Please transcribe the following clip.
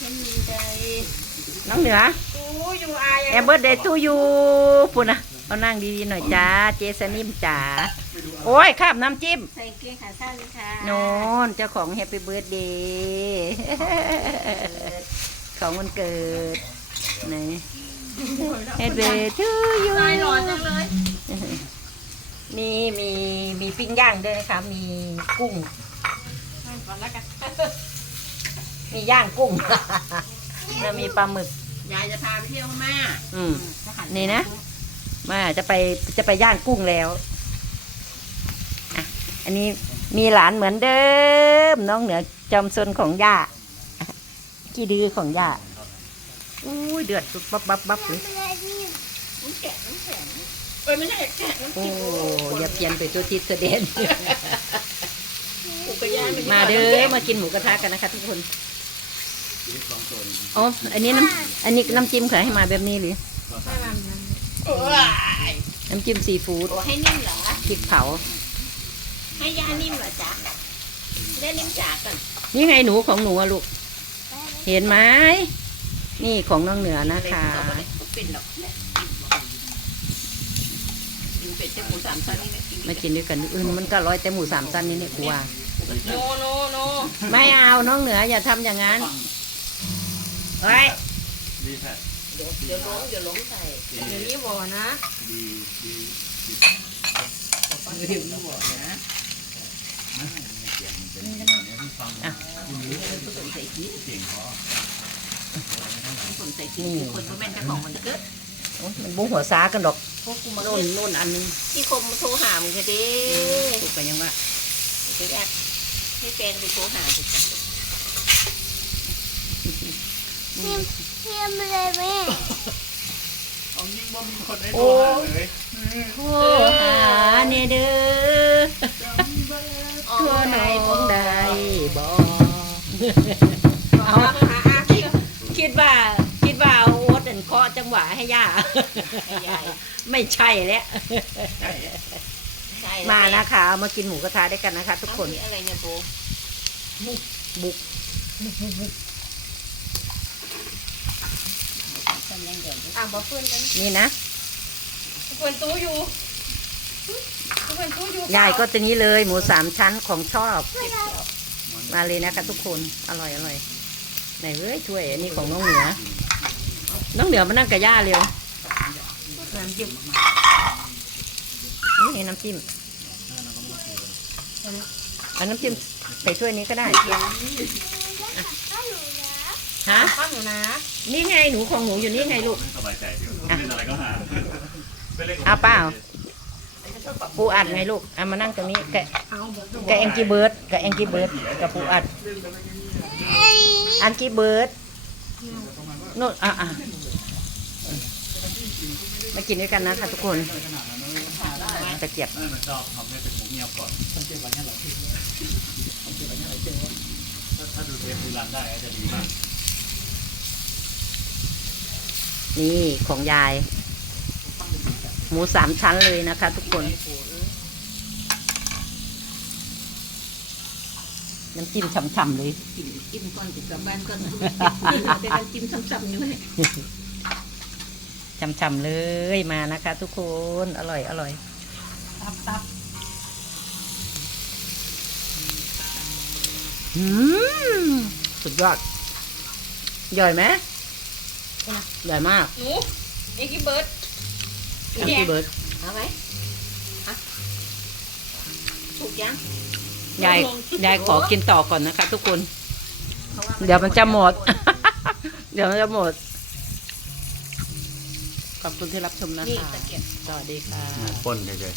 ฉันมีใจน้องเหนือกูอยู่อายแอมเบอร์เดย์ทูยูปุ่นนะเอานั่งดีๆหน่อยจ้า เจสนิมจ๋า โอ้ยข้ามน้ำจิ้มใส่เกงขาสั้นค่ะโนนเจ้าของแฮปปี้เบิร์ดเดย์ของวันเกิดไหนแฮปปี้ทูยูลายหล่อจังเลย มีมีมีปิ้งย่างด้วยนะคะ มีกุ้งให้ก่อนแล้วกัน มีย่างกุ้ง แล้วมีปลาหมึก ยายจะพาไปเที่ยวพม่าอืมนี่นะ มาจะไปจะไปย่างกุ้งแล้วอะอันนี้มีหลานเหมือนเดิม น้องเหนือจอมซนของย่าอะขี้ดื้อของย่าอุ้ยเดือดปุ๊บบับบับบับเลยน้ำแกะน้ำแข็งเอ้ยไม่ใช่แกะน้ำโอ้แข็งอย่าเปลี่ยนไปตัวทิศตัวเด่นกูกระยายมาเด้อมากินหมูกระทะกันนะคะทุกคน อ๋ออันนี้น้ำอันนี้น้ำจิ้มค่ะให้มาแบบนี้หรือโอ้ยน้ำจิ้มซีฟู้ดโอ้ให้นิ่มเหรอพริกเผา ให้ยานิ่มเหรอจ๊ะเล่นนิ่มจ๋าก่อนนี่ไงหนูของหนูอะลูก เห็นไหมนี่ของน้องเหนือนะคะปิดหรอกกินเป็ดเจ้าหมูสามชั้นนี่นะกินมากินด้วยกันอื่นมันก็ร้อยแต่หมูสามสั้นนี่เนี่ยกลัวโนโนโนไม่เอาน้องเหนืออย่าทำอย่างนั้น เฮ้ยดีแพทเดี๋ยวเดี๋ยวล้มเดี๋ยวล้มใส่เดี๋ยวนี้วอนะดีดีเดี๋ยวนี้วอนะอะผสมใส่ขี้เก่งพอผสมใส่ขี้คือคนก็แม่นเจ้าของมันเกิดโอ๊ยมันบุ้งหัวซากันดอกพวกกูมาโน่นโน่นอันนึงที่คมโทรหามึงจะดิถูกไปยังว่าเดี๋ยวแอบให้แฟนไปโทรหาสิเที ยมเลยแม่ของยิ่งบ่มีคนได้ตัวเลยโอ้หาเนี่ยเด้อทั่วหนองใดบอกเอาหาอาที่คิดว่าคิดว่าเอาโอ๊ตอันเคาะจังหวะให้ย่าใหญ่ไม่ใช่แล้วใช่มานะคะมากินหมูกระทะด้วยกันนะคะ ทุกคนอะไรเนี่ยโบบุก อ่างบ่เพื่อนกันนี่นะเพื่อนตู้อยู่เพื่อนตู้อยู่ยายก็ตัวนี้เลยหมูสามชั้นของชอบ มาเลยนะคะทุกคนอร่อยอร่อยไหนเว้ยถ้วยอันนี้ของน้องเหนือ น้องเหนือมานั่งกับย่าเร็วน้ำจิ้มนี่น้ำจิ้มเอาน้ำจิ้มใส่ถ้วยนี้ก็ได้ ฮะข้าวหนูนะนี่ไงหนูของหนูอยู่นี่ไงลูก สบายใจเดียวเล่นอะไรก็หาไปเล่นเอาเปล่า ปูอัดไงลูกเอามานั่งตรงนี้กับกับแองกี้เบิร์ดกับแองกี้เบิร์ดกับปูอัดอันกี้เบิร์ดโน่นอะอะมากินด้วยกันนะคะทุกคนตะเกียบ นั่นมันชอบทำให้เป็นหมูเงียบก่อนถ้าดูเทปดูรันได้ก็จะดีมาก นี่ของยาย หมูสามชั้นเลยนะคะ ทุกคนน้ำจิ้มฉ่ำๆเลยกินจิ้มก่อนติดกลับบ้านก่อนเป็นน้ำจิ้มซ้ำๆอยู่เลยฉ่ำๆเลยมานะคะ ทุกคนอร่อยอร่อยตับตับอืมสุดยอดย่อยไหม ย่อยมากหนูเอ็กกี้เบิร์ดแองกี้เบิร์ดเอาไหมฮะถูกยังยายยายขอกินต่อก่อนนะคะ ทุกคน เดี๋ยวมันจะหมด เดี๋ยวมันจะหมด ขอบคุณที่รับชมนะนี่คะตะเกียบสวัสดีค่ะป้นเฉย